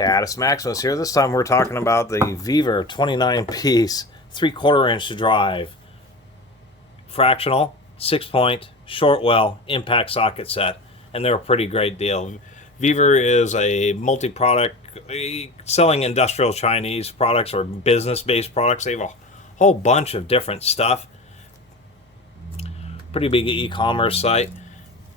Catus, Maximus here. This time we're talking about the Vevor 29-piece 3/4 inch drive fractional 6-point short well impact socket set, and they're a pretty great deal. Vevor is a multi-product selling industrial Chinese products or business-based products. They have a whole bunch of different stuff. Pretty big e-commerce site.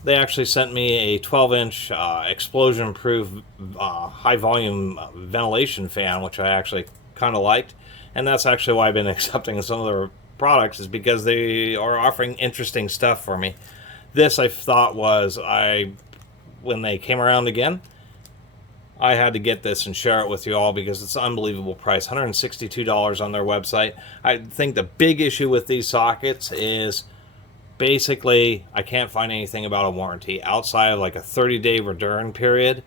They actually sent me a 12-inch explosion-proof high-volume ventilation fan, which I actually kind of liked. And that's actually why I've been accepting some of their products, is because they are offering interesting stuff for me. This I thought was, when they came around again, I had to get this and share it with you all because it's an unbelievable price, $162 on their website. I think the big issue with these sockets is basically I can't find anything about a warranty outside of like a 30-day return period.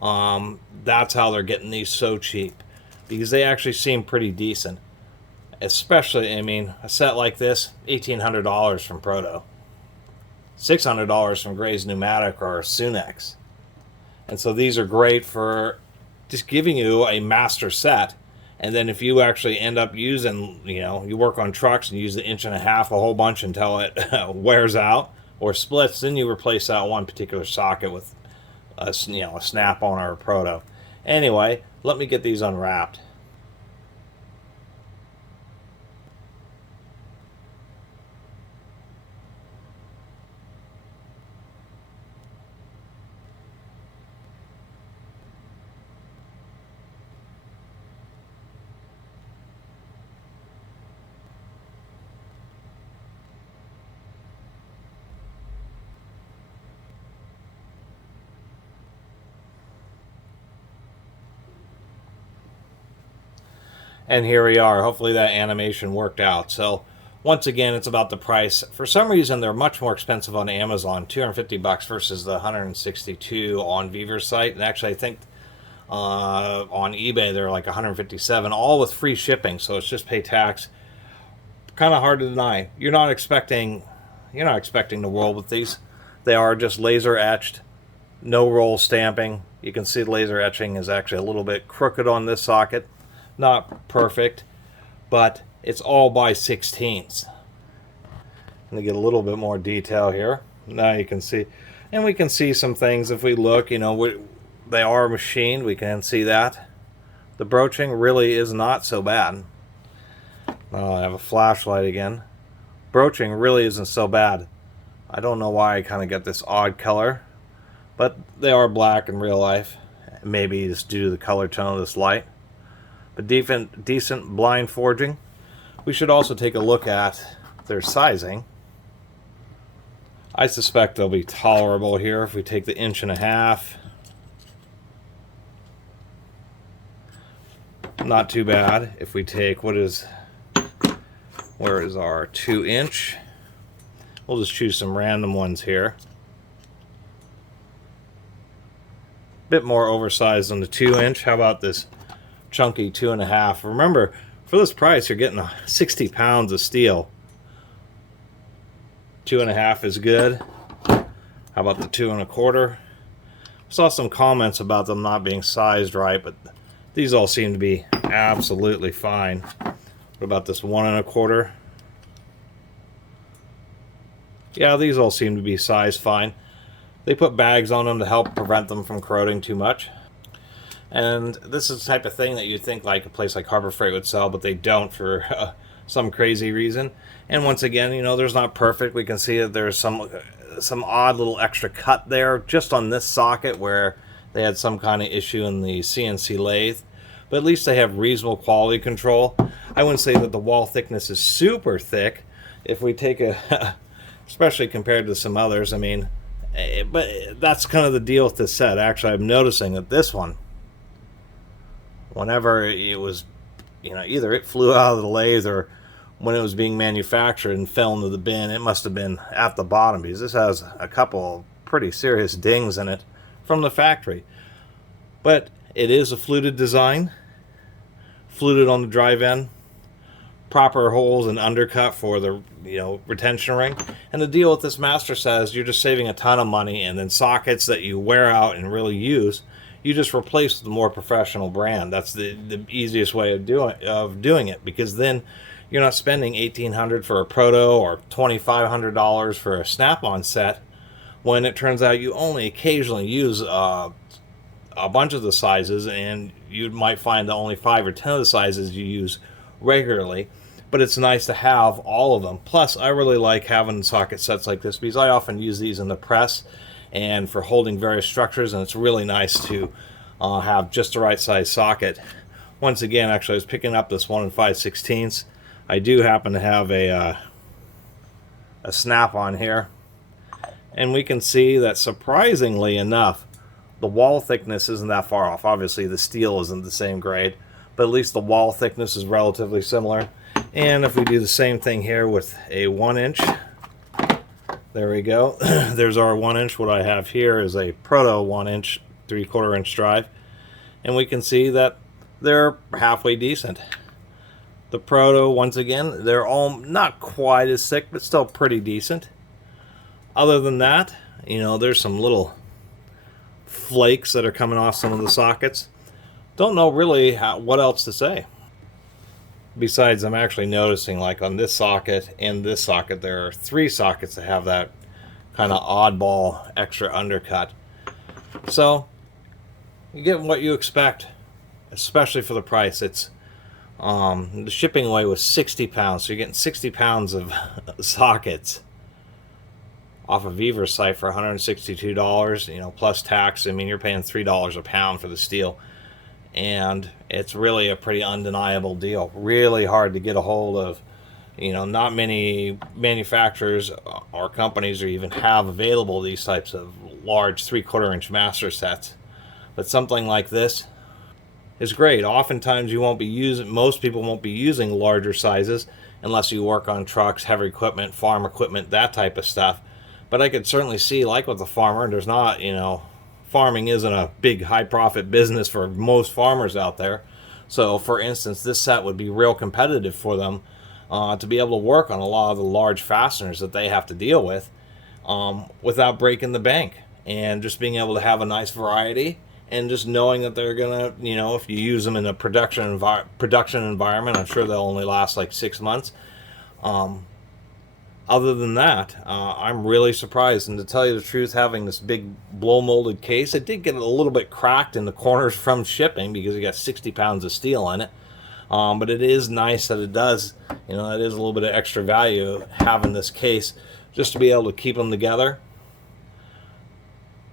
That's how they're getting these so cheap, because they actually seem pretty decent. Especially, I mean, a set like this, $1,800 from Proto, $600 from Gray's Pneumatic or Sunex. And so these are great for just giving you a master set. And then if you actually end up using, you work on trucks and use the 1.5 inch a whole bunch until it wears out or splits, then you replace that one particular socket with a snap-on or a Proto. Anyway, let me get these unwrapped. And here we are. Hopefully that animation worked out. So once again, it's about the price. For some reason, they're much more expensive on Amazon, $250 versus the $162 on Vevor's site. And actually, I think on eBay they're like $157, all with free shipping. So it's just pay tax. Kind of hard to deny. You're not expecting the world with these. They are just laser etched, no roll stamping. You can see the laser etching is actually a little bit crooked on this socket. Not perfect, but it's all by 16ths. Let me get a little bit more detail here. Now you can see, and we can see some things if we look, they are machined. We can see that. The broaching really is not so bad. I have a flashlight again. Broaching really isn't so bad. I don't know why I kind of get this odd color, but they are black in real life. Maybe it's due to the color tone of this light. But decent blind forging. We should also take a look at their sizing. I suspect they'll be tolerable here if we take the 1.5 inch. Not too bad. If we take where is our 2 inch? We'll just choose some random ones here. Bit more oversized on the 2 inch. How about this chunky 2.5? Remember, for this price you're getting 60 pounds of steel. 2.5 is good. How about the 2.25? Saw some comments about them not being sized right, but these all seem to be absolutely fine. What about this 1.25? Yeah, these all seem to be sized fine. They put bags on them to help prevent them from corroding too much. And this is the type of thing that you'd think like a place like Harbor Freight would sell, but they don't for some crazy reason. And once again, there's not perfect. We can see that there's some odd little extra cut there just on this socket where they had some kind of issue in the CNC lathe. But at least they have reasonable quality control. I wouldn't say that the wall thickness is super thick. If we take especially compared to some others, but that's kind of the deal with this set. Actually, I'm noticing that this one, whenever it was, either it flew out of the lathe or when it was being manufactured and fell into the bin, it must have been at the bottom, because this has a couple pretty serious dings in it from the factory. But it is a fluted design, fluted on the drive end, proper holes and undercut for the retention ring. And the deal with this master set is you're just saving a ton of money, and then sockets that you wear out and really use, you just replace the more professional brand. That's the easiest way of doing it, because then you're not spending $1,800 for a proto or $2,500 for a snap-on set, when it turns out you only occasionally use a bunch of the sizes, and you might find that only 5 or 10 of the sizes you use regularly. But it's nice to have all of them. Plus, I really like having socket sets like this, because I often use these in the press and for holding various structures, and it's really nice to have just the right size socket. Once again, actually, I was picking up this 1 5/16. I do happen to have a snap on here, and we can see that, surprisingly enough, the wall thickness isn't that far off. Obviously, the steel isn't the same grade, but at least the wall thickness is relatively similar. And if we do the same thing here with a 1-inch, there we go. There's our 1-inch. What I have here is a proto 1-inch 3/4 inch drive, and we can see that they're halfway decent. The proto, once again, they're all not quite as thick, but still pretty decent. Other than that, you know, there's some little flakes that are coming off some of the sockets. Don't know really what else to say. Besides, I'm actually noticing, like on this socket and this socket, there are 3 sockets that have that kind of oddball extra undercut. So you get what you expect, especially for the price. It's the shipping away was 60 pounds, so you're getting 60 pounds of sockets off of Vevor's site for $162, you know, plus tax. I mean, you're paying $3 a pound for the steel, and it's really a pretty undeniable deal. Really hard to get a hold of. You know, not many manufacturers or companies or even have available these types of large 3/4 inch master sets. But something like this is great. Oftentimes you won't be using, most people won't be using larger sizes unless you work on trucks, heavy equipment, farm equipment, that type of stuff. But I could certainly see, like with the farmer, there's not, you know, farming isn't a big high profit business for most farmers out there. So for instance, this set would be real competitive for them to be able to work on a lot of the large fasteners that they have to deal with without breaking the bank, and just being able to have a nice variety, and just knowing that they're gonna, you know, if you use them in a production environment, I'm sure they'll only last like 6 months. Other than that, I'm really surprised. And to tell you the truth, having this big blow molded case, it did get a little bit cracked in the corners from shipping because you got 60 pounds of steel in it. But it is nice that it does, you know, it is a little bit of extra value having this case just to be able to keep them together.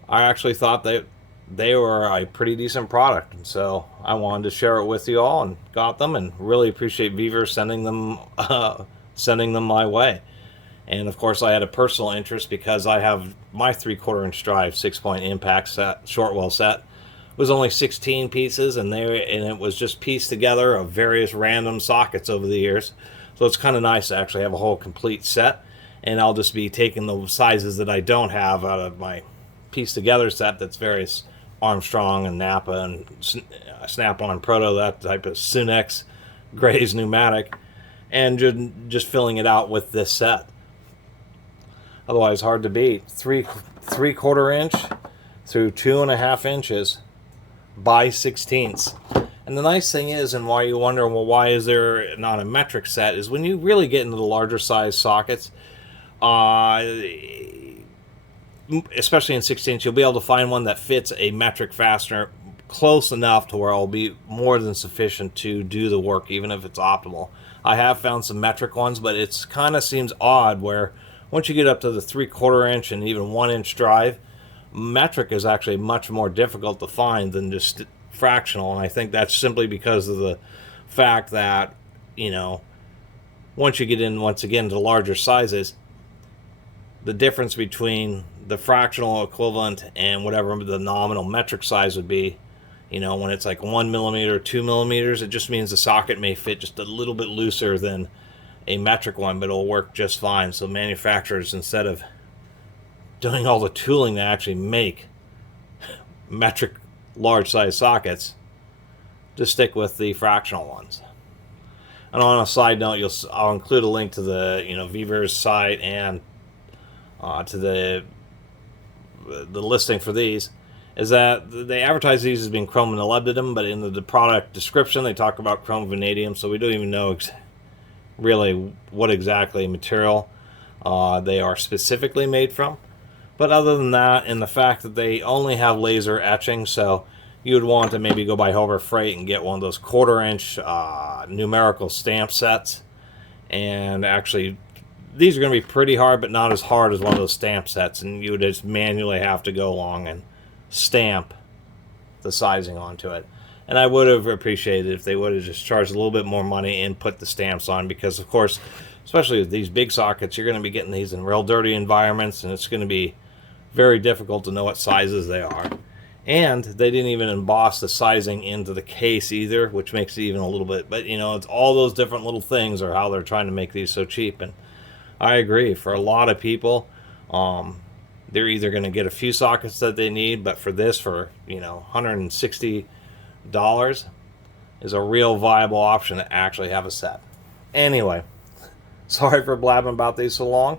I actually thought that they were a pretty decent product, and so I wanted to share it with you all, and got them, and really appreciate Vevor sending them my way. And of course, I had a personal interest because I have my 3/4 inch drive 6-point impact set, shortwell set. It was only 16 pieces, and it was just pieced together of various random sockets over the years. So it's kind of nice to actually have a whole complete set. And I'll just be taking the sizes that I don't have out of my pieced together set. That's various Armstrong and Napa and Snap-on Proto, that type of Sunex Gray's pneumatic, and just filling it out with this set. Otherwise, hard to beat. 3/4 inch through 2.5 inches by 16ths. And the nice thing is, and why you wonder, well, why is there not a metric set, is when you really get into the larger size sockets, especially in 16ths, you'll be able to find one that fits a metric fastener close enough to where it'll be more than sufficient to do the work, even if it's optimal. I have found some metric ones, but it's kind of seems odd where once you get up to the 3/4 inch and even 1-inch drive, metric is actually much more difficult to find than just fractional. And I think that's simply because of the fact that, you know, once you get in, once again, to larger sizes, the difference between the fractional equivalent and whatever the nominal metric size would be, you know, when it's like 1 millimeter, 2 millimeters, it just means the socket may fit just a little bit looser than a metric one, but it'll work just fine. So manufacturers, instead of doing all the tooling to actually make metric large size sockets, just stick with the fractional ones. And on a side note, I'll include a link to the, you know, Vevor's site and to the listing for these. is that they advertise these as being chrome and molybdenum, but in the product description they talk about chrome vanadium, so we don't even know really what exactly material they are specifically made from. But other than that, and the fact that they only have laser etching, so you would want to maybe go by Harbor Freight and get one of those 1/4-inch numerical stamp sets. And actually, these are going to be pretty hard, but not as hard as one of those stamp sets, and you would just manually have to go along and stamp the sizing onto it. And I would have appreciated if they would have just charged a little bit more money and put the stamps on, because of course, especially with these big sockets, you're going to be getting these in real dirty environments, and it's going to be very difficult to know what sizes they are. And they didn't even emboss the sizing into the case either, which makes it even a little bit, but you know, it's all those different little things are how they're trying to make these so cheap. And I agree, for a lot of people, they're either going to get a few sockets that they need, but for this, for, you know, $160 is a real viable option to actually have a set. Anyway, sorry for blabbing about these so long.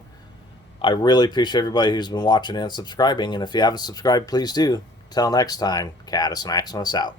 I really appreciate everybody who's been watching and subscribing, and if you haven't subscribed, please do. Till next time, Catus Maximus out.